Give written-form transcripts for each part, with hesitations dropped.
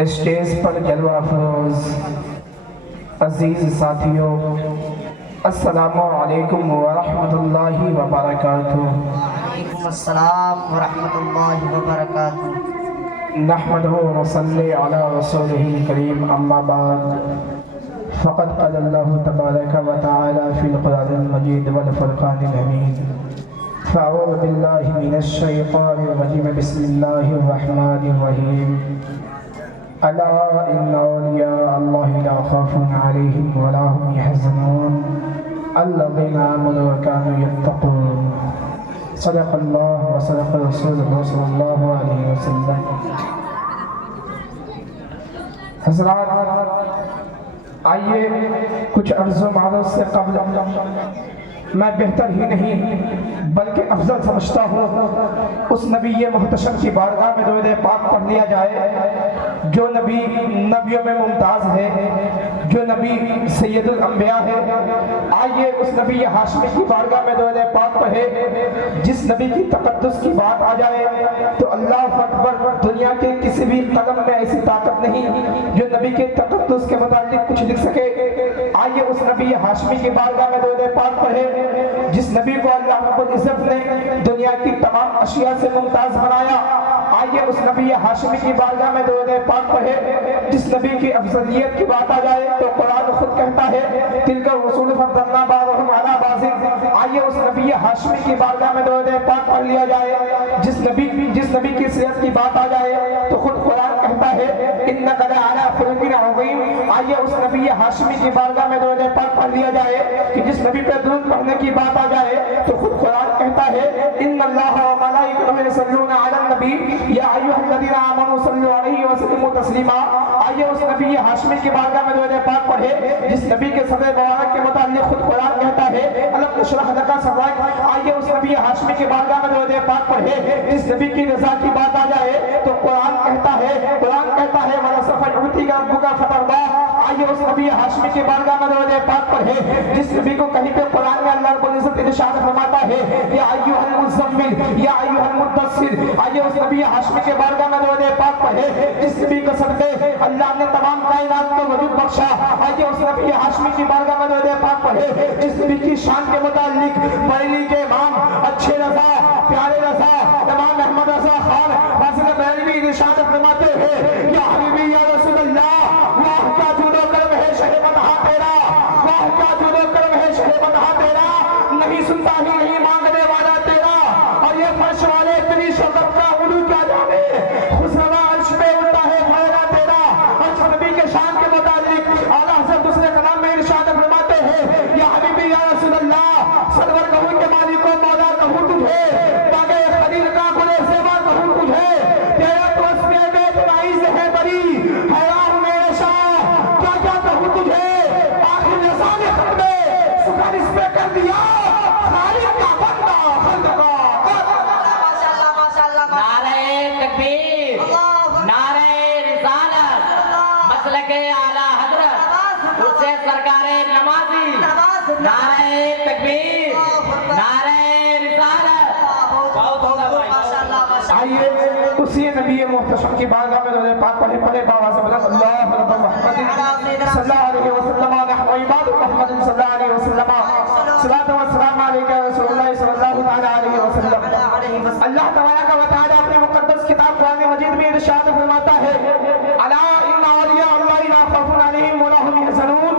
Stage پر جلوہ افروز عزیز ساتھیوں، السلام علیکم ورحمۃ اللہ وبرکاتہ۔ وعلیکم السلام ورحمۃ اللہ وبرکاتہ۔ نحمدہ ونصلی علی رسولہ الکریم، اما بعد، فقد قال اللہ تبارک و تعالی فی القرآن المجید والفرقان الحمید، فاعوذ باللہ من الشیطان الرجیم، بسم اللہ الرحمن الرحیم، الا ان اولیاء اللہ لا خوف علیہم ولا هم يحزنون الذین آمنوا وكانوا يتقون۔ صدق اللہ و صدق رسول صلی اللہ علیہ وسلم۔ حضرات، آئیے کچھ عرض و معروض سے قبل میں بہتر ہی نہیں بلکہ افضل سمجھتا ہوں اس نبی محتشم کی بارگاہ میں درود پاک پڑھ لیا جائے جو نبی نبیوں میں ممتاز ہے، جو نبی سید الانبیاء ہے۔ آئیے اس نبی ہاشمی کی بارگاہ میں درود پاک پڑھے جس نبی کی تقدس کی بات آ جائے تو اللہ اکبر، دنیا کے کسی بھی قلم میں ایسی طاقت نہیں جو نبی کے تقدس کے متعلق کچھ لکھ سکے۔ آئیے اس نبی ہاشمی کی بارگاہ میں درود پاک پڑھے جس نبی کو اللہ رب العزت نے دنیا کی تمام اشیاء سے ممتاز بنایا۔ آئیے اس نبی ہاشمی کی بارگاہ میں درود پاک پڑھے جس نبی کی افضلیت کی بات آ جائے تو قرآن خود کہتا ہے تلک الرسول فضلنا بعضهم علی بعض۔ آئیے اس نبی ہاشمی کی بارگاہ میں درود پاک پڑھ لیا جائے جس نبی کی سیرت کی بات آ جائے تو خود قرآن کہتا ہے انک لعلی خلق عظیم۔ آئیے اس نبی ہاشمی کی بارگاہ میں درود پاک پڑھ لیا جائے کہ جس نبی پہ درود پڑھنے کی بات آ جائے تو خود قرآن کہتا ہے ان اللہ و ملائکتہ یصلون علی النبی یا ایھا الذین آمنوا صلوا علیہ وسلموا تسلیما۔ آئیے اس نبی ہاشمی کی بارگاہ میں درود پاک پڑھے جس نبی کے صدر مبارک کے متعلق خود قرآن کہتا ہے الم نشرح لک صدرک۔ آئیے اس نبی ہاشمی کی بارگاہ میں درود پاک پڑھے جس نبی کی رضا کی بات آ جائے تو قرآن کہتا ہے وَلَسَوْفَ يُعْطِيكَ رَبُّكَ فَتَرْضَىٰ۔ آئیے اس نبی ہاشمی کی بارگاہ میں درود پاک پڑھے جس نبی کو کہیں پہ قرآن میں اللہ رب العزت ارشاد فرماتا ہے یا ایھا المزمل یا ایھا المدثر۔ آئیے اس نبی ہاشمی کے بارگاہ میں درود پاک پڑھے جس نبی کے صدقے اللہ نے تمام کائنات کو وجود بخشا۔ آئیے اس نبی ہاشمی کی بارگاہ میں درود پاک پڑھے جس نبی کی شان کے متعلق بریلی کے امام اچھے رضا پیارے رضا امام احمد رضا خان فاضل بریلوی ارشاد فرماتے ہیں یا حبیبی یا رسول اللہ، واہ کیا جود و کرم ہے شہ مدحہ تیرا، واہ کیا جود و کرم ہے شہ مدحہ تیرا، نہیں سنتا ہی نہیں مانگنے والا تیرا، اور یہ فرش والے اتنی شوقت کا علو کیا جانے، خسروا عرش پہ اٹھتا ہے خیرہ تیرا۔ اور نبی کے شان کے متعلق اعلیٰ حضرت دوسرے کلام میں ارشاد فرماتے ہیں یا حبیبی یا رسول اللہ، سرور کہوں کہ مالک و مولا کہوں تجھے، باغے خلیل کا گلے زیبا کہوں تجھے، تیرے تو اس میں بے تنائز ہے بری، حیران میرے شاہ کیا کیا کہوں تجھے، آخر نظام خط میں سکر اس پہ کر دیا خالق کا بندہ خلق کا۔ ماشاءاللہ ماشاءاللہ نعرہ تکبیر، نعرہ رسالت، مسلک اعلیٰ حضرت اسے سرکار نمازی، نعرہ تکبیر، نعرہ رسالت۔ بہت ہوگا بھائی، آئیے اسی نبی محتشم کی بارگاہ میں درود پاک پڑھے پڑھے باواز بلند اللہ رب محمد صلی اللہ علیہ وسلم نحن عباد محمد صلی اللہ علیہ وسلم صلاۃ و سلام علیک یا رسول اللہ صلی اللہ تعالی علیہ وسلم۔ اللہ تبارک و تعالی اپنے مقدس کتاب قرآن مجید میں ارشاد فرماتا ہے الا ان اولیاء اللہ لا خوف علیہم ولا هم يحزنون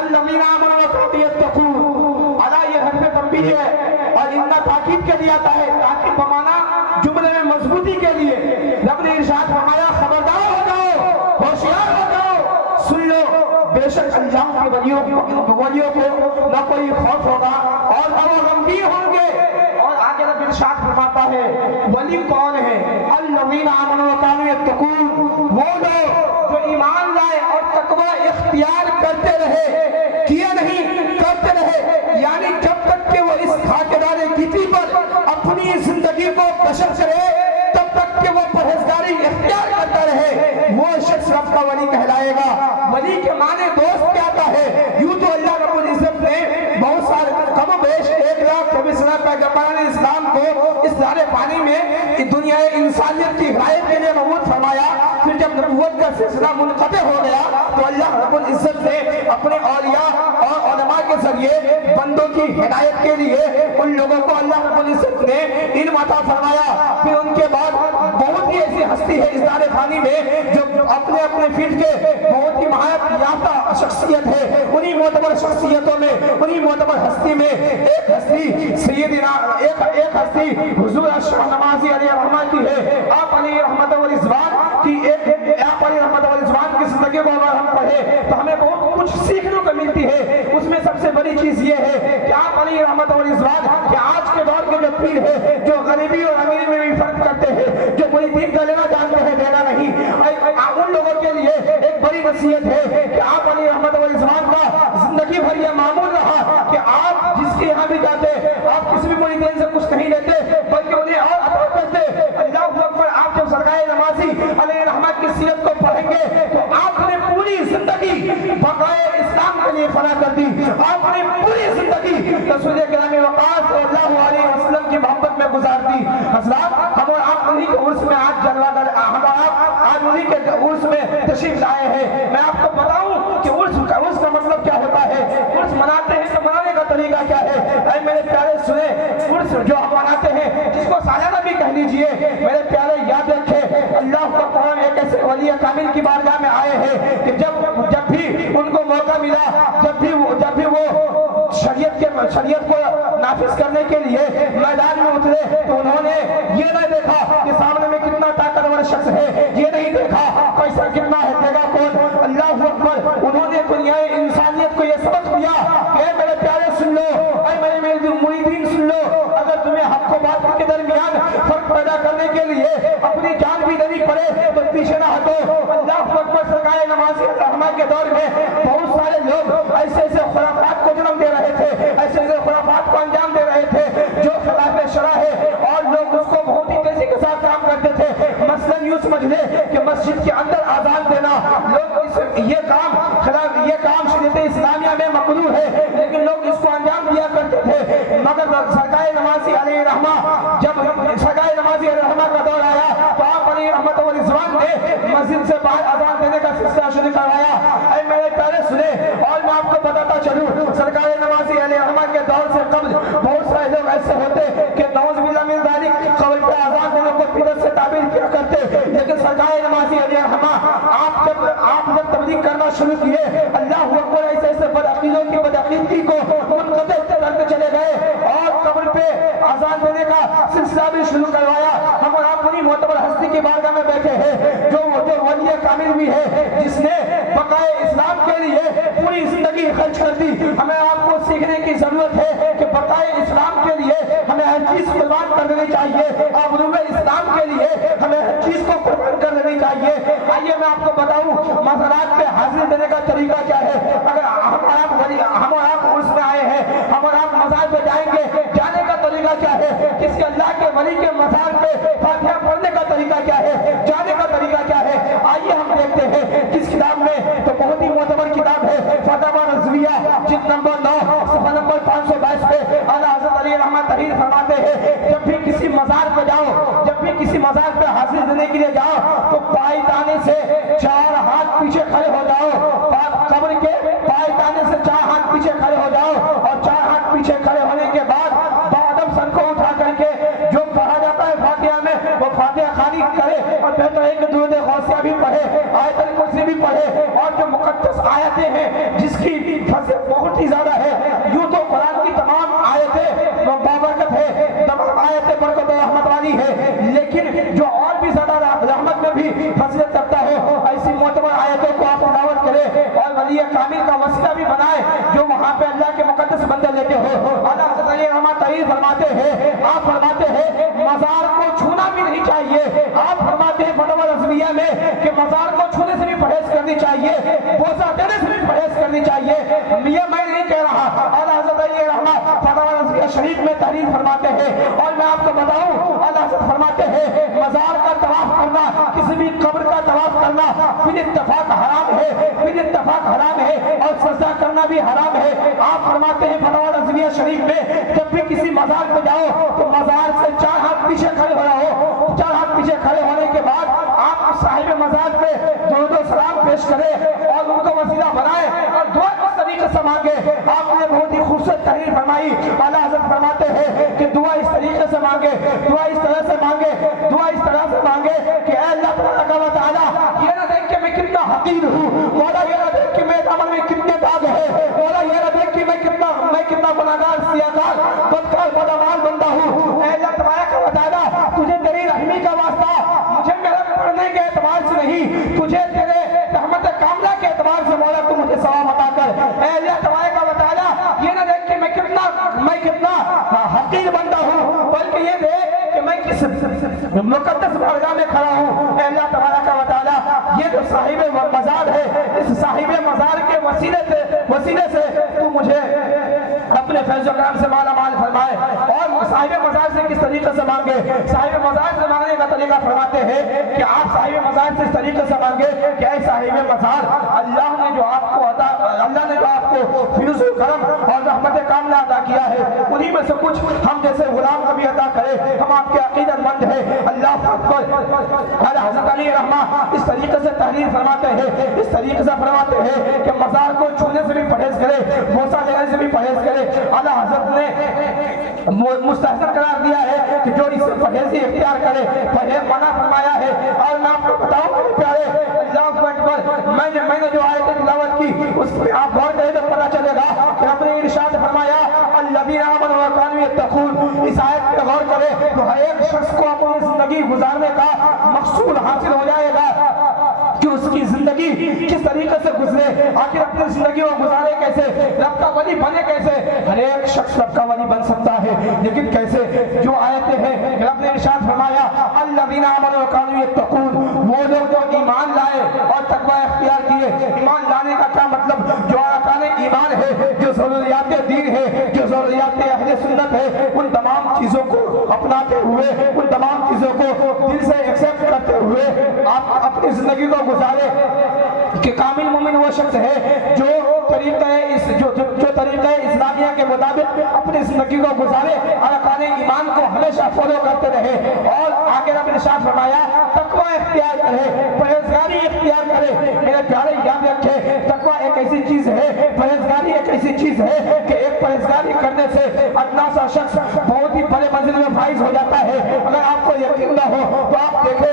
الذین آمنوا وكانوا يتقون۔ الا یہ حرف تنبیہ ہے اور ان تاکید کے لیے آتا ہے، تاکید بمانا جملے میں مضبوطی کے لیے۔ رب نے ارشاد فرمایا خبردار ہو جاؤ، ہوشیار ہو جاؤ، سن لو بے شک انجام کے ولیوں کو نہ کوئی خوف ہوگا اور نہ وہ غمگین ہوں گے۔ اور آگے رب ارشاد فرماتا ہے ولی کون ہے الذین آمنوا وکانوا یتقون، وہ لوگ جو ایمان لائے اور تقوی اختیار کرتے رہے، کیا نہیں کرتے رہے، یعنی جب تک کہ وہ اس خاکدار گیتی پر اپنی زندگی کو بشر کرے تب تک کہ وہ پرہیزگاری اختیار کرتا رہے، وہ شخص رب کا ولی کہلائے گا۔ ولی کے معنی دوست کیا آتا ہے؟ یوں تو اللہ رب العزت نے بہت سارے کم و بیش 1,24,000 پیغمبران اسلام کو اس دار پانی میں دنیا انسانیت کی ہدایت کے لیے مبعوث فرمایا، پھر جب نبوت کا سلسلہ منقطع ہو گیا تو اللہ رب العزت نے اپنے اولیاء اور علماء کے ذریعے بندوں کی ہدایت کے لیے ان لوگوں کو اللہ رب العزت نے علم عطا فرمایا. پھر ان کے بعد بہت ہی ایسی ہستی ہے اس دار فانی میں جو اپنے اپنے فیلڈ کے بہت ہی مہارت یافتہ شخصیت ہے. انہی معتبر شخصیتوں میں, انہی معتبر ہستی میں ایک ہستی سیدنا ایک ہستی حضور اشرف نمازی علیہ رحمہ کی ہے. آپ علیہ رحمت و رضوان کی آپ علیہ رحمت و رضوان کی زندگی کو اگر ہم پڑھیں تو ہمیں بہت کچھ سیکھنے کو ملتی ہے. اس میں سب سے بڑی چیز یہ ہے کہ آپ علیہ رحمت و رضوان کہ آج کے دور کے جو پیر ہے جو غریبی اور امیری میں بھی فرق کرتے ہیں, جو مریدین کا لینا جانتے ہیں دینا نہیں, ان لوگوں کے لیے ایک بڑی نصیحت ہے کہ آپ علیہ رحمت و رضوان کا زندگی بھر یہ معمول رہا کہ آپ جس کے یہاں بھی جاتے آپ کسی بھی مریدین سے کچھ نہیں لیتے بلکہ انہیں اور عطا کرتے. اللہ اکبر. آپ جب سرکار نمازی علیہ رحمت کی سیرت کو پڑھیں گے تو آپ نے پوری زندگی بقائے اسلام کے لیے فنا کر دی. آپ نے پوری زندگی رسول کرام وقاص صلی اللہ علیہ وسلم کی محبت میں گزار دی. حضرات, ہم اور آپ انہی کے عرس میں آج جلوہ کر, ہم اور آپ آج انہی کے عرس میں تشریف لائے ہیں. میں آپ کو بتاؤں کہ عرس کا مطلب کیا ہوتا ہے, عرس مناتے ہیں تو منانے کا طریقہ کیا ہے. اے میرے پیارے سنیں, عرس جو ہم مناتے ہیں جس کو سالانہ بھی کہہ لیجئے, میرے پیارے یاد رکھیں اللہ کا قرآن ایک ایسے ولی کامل کی بارگاہ میں آئے ہیں کہ جب بھی ان کو موقع ملا, جب بھی وہ شریعت کو نافذ کرنے کے لیے میدان میں اترے تو انہوں نے یہ نہیں دیکھا کہ سامنے میں کتنا طاقتور شخص ہے, یہ نہیں دیکھا پیسہ کتنا ہے دے گا کون. اللہ اکبر. انہوں نے دنیا انسانیت کو یہ سبق دیا کہ اے میرے پیارے سن لو, اے میرے مریدین سن لو, اگر تمہیں حق و باطل کے درمیان فرق پیدا کرنے کے لیے اپنی جان بھی دینی پڑے تو پیچھے نہ ہٹو. اللہ اکبر. سرکار نمازی رحمہ کے دور میں بہت سارے لوگ ایسے خرافات کو جنم دے رہے تھے, ایسے خرافات کو انجام دے رہے تھے جو خلاف شرع ہے, اور لوگ اس کو بہت ہی تیزی کے ساتھ کام کرتے تھے. مثلا یوں سمجھ لے کہ مسجد کے اندر آذان دینا, لوگ یہ کام شریعت اسلامیہ میں مقروع ہے لیکن لوگ اس کو انجام دیا کرتے تھے. مگر سرکار نمازی علیہ رحمہ, جب سرکار نمازی علیہ رحمہ کا دور آیا تو آپ علیہ رحمت و رضوان نے مسجد سے باہر آذان دینے کا سلسلہ شروع کروایا. اے میرے پیارے سنیں, اور میں آپ کو بتاتا چلوں سرکار نمازی علیہ رحمہ کے دور سے قبل بہت سارے لوگ ایسے ہوتے کہ نعوذ باللہ من ذالک قبر پہ آزاد دینے کو بدعت سے تعبیر کیا کرتے, لیکن سرکار نمازی علیہ رحمہ آپ جب تبلیغ کرنا شروع کیے, اللہ اکبر, ایسے بدعقیدوں کی بدعقیدگی کو منقطع کرتے چلے گئے اور قبر پہ آزاد دینے کا سلسلہ بھی شروع کروایا. ہم اور آپ انہی معتبر ہستی کی بارگاہ میں بیٹھے ہیں جو ولی کامل بھی ہے جس نے بقائے اسلام کے لیے پوری زندگی خرچ کر دی. ہمیں آپ کو سیکھنے کی ضرورت ہے کہ بقائے اسلام کے لیے ہمیں ہر چیز قربان کر دینی چاہیے, آبرو اسلام کے لیے ہمیں ہر چیز کو قربان کر دینی چاہیے. آئیے میں آپ کو بتاؤں مزارات پہ حاضری دینے کا طریقہ کیا ہے. اگر ہم اور آپ عرس میں آئے ہیں, ہم اور آپ مزار پہ جائیں گے, جانے کا طریقہ کیا ہے, کس کے اللہ کے ولی کے مزار پہ فاتحہ پڑھنے کا طریقہ کیا ہے, جانے کا طریقہ کیا ہے. آئیے ہم دیکھتے ہیں کس کتاب میں, تو بہت ہی معتبر کتاب ہے فتاوی رضویہ جلد نمبر 9 صفحہ نمبر 522 پہ اعلیٰ حضرت علی رحمہ تحریر فرماتے ہیں جب بھی کسی مزار پہ جاؤ, جب بھی کسی مزار پہ حاضری دینے کے لیے جاؤ تو پائے دانے سے 4 ہاتھ پیچھے کھڑے ہو جاؤ, قبر کے پائے دانے سے 4 ہاتھ پیچھے کھڑے ہو جاؤ, اور 4 ہاتھ پیچھے کھڑے ہونے کے بعد بادم سر کو اٹھا کر کے جو پڑھا جاتا ہے فاتحہ میں وہ فاتحہ خانی کرے, اور بہتر ہے کہ درود غوثیہ بھی پڑھے, آیت الکرسی بھی پڑھے, اور جو مقدس آیتیں ہیں جس کی فضیلت بہت ہی زیادہ ہے. یوں تو قرآن کی تمام آیتیں بابرکت ہے, تمام آیتیں برکت و رحمت والی ہے, لیکن جو اور بھی زیادہ رحمت میں بھی فضیلت رکھتا ہو ایسی معتبر آیتوں کو آپ تلاوت کرے اور ولی کامل کا وسیلہ بھی بنائے جو وہاں پہ اللہ کے مقدس بندے لیتے ہو. اعلیٰ حضرت علی رحمہ تحریر فرماتے ہیں, آپ فرماتے ہیں مزار کو چھونا بھی نہیں چاہیے. آپ فرماتے ہیں فتاوی رضویہ میں کہ مزار کو چھونے سے بھی پرہیز کرنی چاہیے, بوسہ دینے سے بھی پرہیز کرنی چاہیے. یہ میں نہیں کہہ رہا, اعلیٰ حضرت علی رحمہ فتاوی رضویہ شریف میں تحریر فرماتے ہیں. اور میں آپ کو بتاؤں اعلیٰ حضرت فرماتے ہیں مزار کا طواف کرنا, کسی بھی قبر کا طواف کرنا بال اتفاق حرام ہے, بال اتفاق حرام ہے, اور سجدہ کرنا بھی حرام ہے. آپ فرماتے ہیں فتاوی رضویہ شریف میں جب بھی کسی مزار پہ جاؤ تو مزار سے 4 ہاتھ پیچھے کھڑے ہو جاؤ. 4 ہاتھ پیچھے کھڑے ہونے کے بعد آپ صاحب مزار کرے اور ان کو وسیلہ بنائے اور دعا کس طریقے سے مانگے. آپ نے بہت ہی خوبصورت تحریر فرمائی. اعلیٰ حضرت فرماتے ہیں کہ دعا اس طریقے سے مانگے, دعا اس طرح سے مانگے, دعا اس طرح سے مانگے کہ اے اللہ تبارک و تعالیٰ یہ نہ دیکھ کہ میں کتنا حقیر ہوں, مولا یہ نہ دیکھ کہ میرے عمل میں کتنے داغ ہیں, مولا یہ نہ دیکھ کہ میں کتنا گناہگار سیاہکار بدکار بدعمال بندہ ہوں. اے اللہ تبارک و تعالیٰ تجھے تیری رحمی کا واسطہ, مجھے میرے پڑھنے کے اعتبار سے نہیں, تجھے تیرے رحمت کاملہ کے اعتبار سے مولا تو مجھے ثواب عطا کر. اے اللہ تبارک و تعالیٰ یہ نہ دیکھ کہ میں کتنا حقیر بندہ ہوں, بلکہ یہ دیکھ کہ میں کس مقدس بارگاہ میں کھڑا ہوں. اے اللہ تبارک و تعالیٰ یہ جو صاحب مزار ہے, اس صاحب مزار کے وسیلے سے تو مجھے اپنے فیض و کرم سے مالا مال فرمائے. اور صاحب مزار سے کس طریقے سے مانگے, صاحب مزار سے مانگنے کا طریقہ فرماتے ہیں کہ آپ صاحب مزار سے اس طریقے سے مانگے کہ اے صاحب مزار اللہ نے جو آپ کو فیض و کرم اور رحمت کاملہ عطا کیا ہے, انہی میں سے کچھ ہم جیسے غلام کو بھی عطا کرے. ہم آپ کے عقیدت مند ہیں. اللہ اکبر. حضرت علی رحمہ اس طریقے سے تحریر فرماتے ہیں, اس طریقے سے فرماتے ہیں کہ مزار کو چھونے سے بھی پرہیز کرے, بوسہ لینے سے بھی پرہیز کرے. اعلیٰ حضرت نے مستحسن قرار دیا ہے کہ جو اس سے پرہیزی اختیار کرے, پرہیز منع فرمایا ہے. اور میں آپ کو بتاؤں میرے پیارے, اللہ اکبر, میں نے جو آیت تلاوت کی اس پہ آپ غور کریں تو پتہ چلے گا کہ رب نے ارشاد فرمایا الذین آمنوا وکانوا یتقون. اس آیت پہ غور کرے تو ہر ایک شخص کو اپنی زندگی گزارنے کا مقصود حاصل ہو جائے گا کہ اس کی زندگی کس طریقے سے گزرے, آخر اپنی زندگی کو گزارے کیسے, رب کا ولی بنے کیسے. ہر ایک شخص رب کا ولی بن سکتا ہے, لیکن کیسے. جو آیتیں ہیں رب نے ارشاد فرمایا الذین آمنوا وکانوا یتقون, وہ لوگ جو ایمان لائے اور تقوی اختیار کیے. ایمان لانے کا کیا مطلب, جو ارکان ایمان ہے, جو ضروریات دین ہے, جو ضروریات اہل سنت ہے, ان تمام چیزوں کو اپناتے ہوئے, ان تمام چیزوں کو دل سے ایکسپٹ کرتے ہوئے آپ اپنی زندگی کو گزارے. کہ کامل مومن وہ شخص ہے جو طریقہ اسلامیہ کے مطابق اپنی زندگی کو گزارے, ارکان ایمان کو ہمیشہ فالو کرتے رہے. اور آگے رب نے ارشاد فرمایا تقوی اختیار کرے, پرہیزگاری اختیار کرے. میرے پیارے یاد رکھے تقوی ایک ایسی چیز ہے, پرہیزگاری ایک ایسی چیز ہے کہ ایک پرہیزگاری کرنے سے ادنا سا شخص بہت ہی بڑے منزل میں فائز ہو جاتا ہے. اگر آپ کو یقین نہ ہو تو آپ دیکھیں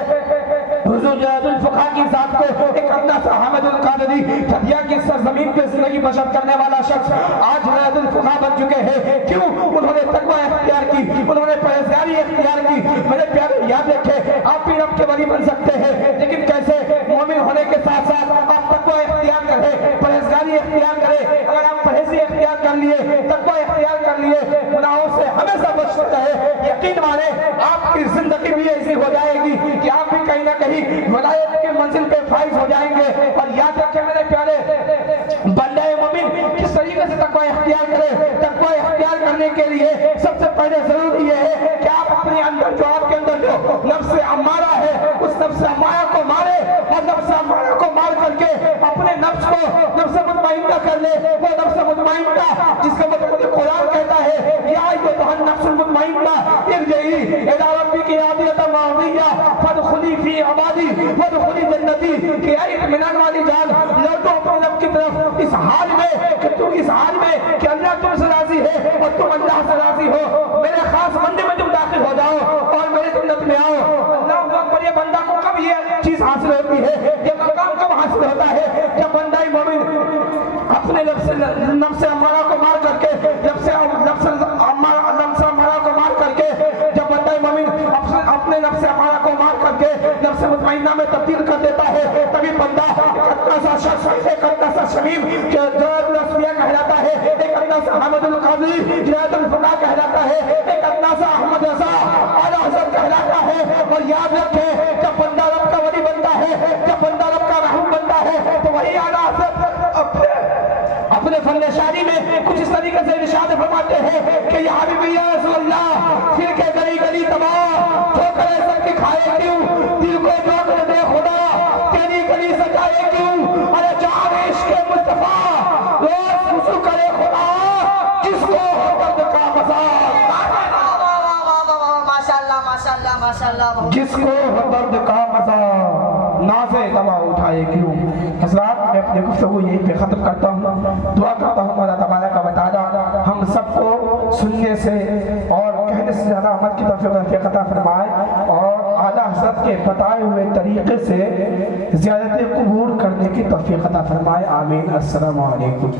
حضور جنید الفقہ کی ذات کو ایک ادنا سا حامد القادری دھدیا کی سرزمین پہ زندگی بسر کرنے والا شخص آج جنید الفقہ بن چکے ہیں. کیوں؟ انہوں نے تقوی اختیار کی, انہوں نے پرہیزگاری اختیار کی. میرے پیارے یاد رکھے آپ بھی رب کے ولی بن سکتے ہیں, لیکن کیسے؟ مومن ہونے کے ساتھ ساتھ آپ تقوی اختیار کریں, پرہیزگاری اختیار کریں. اگر آپ پرہیزی اختیار کر لیے, تقوی اختیار کر لیے, گناہوں سے ہمیشہ بچتے رہے, یقین مانے آپ کی زندگی بھی ایسی ہو جائے گی کہ آپ بھی کہیں نہ کہیں ولایت کی منزل پہ فائز ہو جائیں گے. اور یاد رکھیں میرے پیارے بندہ مومن کس طریقے سے تقوی اختیار کرے. تقوی اختیار کرنے کے لیے سب سے پہلے ضروری یہ ہے کہ آپ اپنے اندر جو آپ کے اندر جو نفس امارہ ہے اس نفس امارہ کو مارے, اور نفس امارہ کو مار کر کے اپنے نفس کو نفس مطمئنہ کر لے. وہ نفس مطمئنہ جس کا مطلب قرآن کہتا ہے یا ایھا النفس المطمئنہ ارجعی الی ربک راضیۃ مرضیہ فادخلی فی عبادی وادخلی جنتی. کہ اے اطمینان والی جان لوٹو اپنے رب کی طرف اس حال میں کہ تم اس حال میں کہ اللہ تم سے راضی ہے اور تم اللہ سے راضی ہو. میرے خاص بندے میں تم داخل ہو جاؤ اور میرے جنت میں آؤ. اللہ اکبر. یہ بندہ کو کب یہ چیز حاصل ہوتی ہے, یہ مقام کب حاصل ہوتا ہے؟ جب بندہ مومن اپنے نفس امارہ کو مار کر کے, نفس امارہ کو مار کر کے, جب بندہ مومن اپنے نفس امارہ کو مار کر کے نفس مطمئنہ میں تبدیل کر دیتا ہے, تبھی بندہ ایک ادنا سا شخص, ایک ادنا سا شمیم جنید الاسفیاء کہلاتا ہے, ایک ادنا سا حامد القادری جنید الفقہ کہلاتا ہے, ایک ادنا سا احمد رضا اعلیٰ حضرت کہلاتا ہے. اور یاد رکھیں جب بندہ رب کا ولی بنتا ہے, جب بندہ رب کا رحم بنتا ہے, تو وہی اعلیٰ حضرت اپنے فن شاعری میں کچھ اس طریقے سے ارشاد فرماتے ہیں کہ یا حبیبی یا رسول اللہ پھر کے گلی گلی تباہ ٹھوکرے سب کی کھائے کیوں, دل کو جوڑ دے خدا تیری گلی سجائے کیوں. ارے جان عشق مصطفیٰ روز وضو کرے خدا جس کو ہو درد کا مزاج, ماشاءاللہ ماشاءاللہ ماشاءاللہ, جس کو ہو درد کا مزاج نازے دوا اٹھائے کیوں. حضرات میں اپنی گفتگو یہیں پہ ختم کرتا ہوں. دعا کرتا ہوں اللہ تبارک و تعالی ہم سب کو سننے سے اور کہنے سے زیادہ عمل کی توفیق عطا فرمائے اور اعلیٰ حضرت کے بتائے ہوئے طریقے سے زیارت قبور کرنے کی توفیق عطا فرمائے. آمین. السلام علیکم.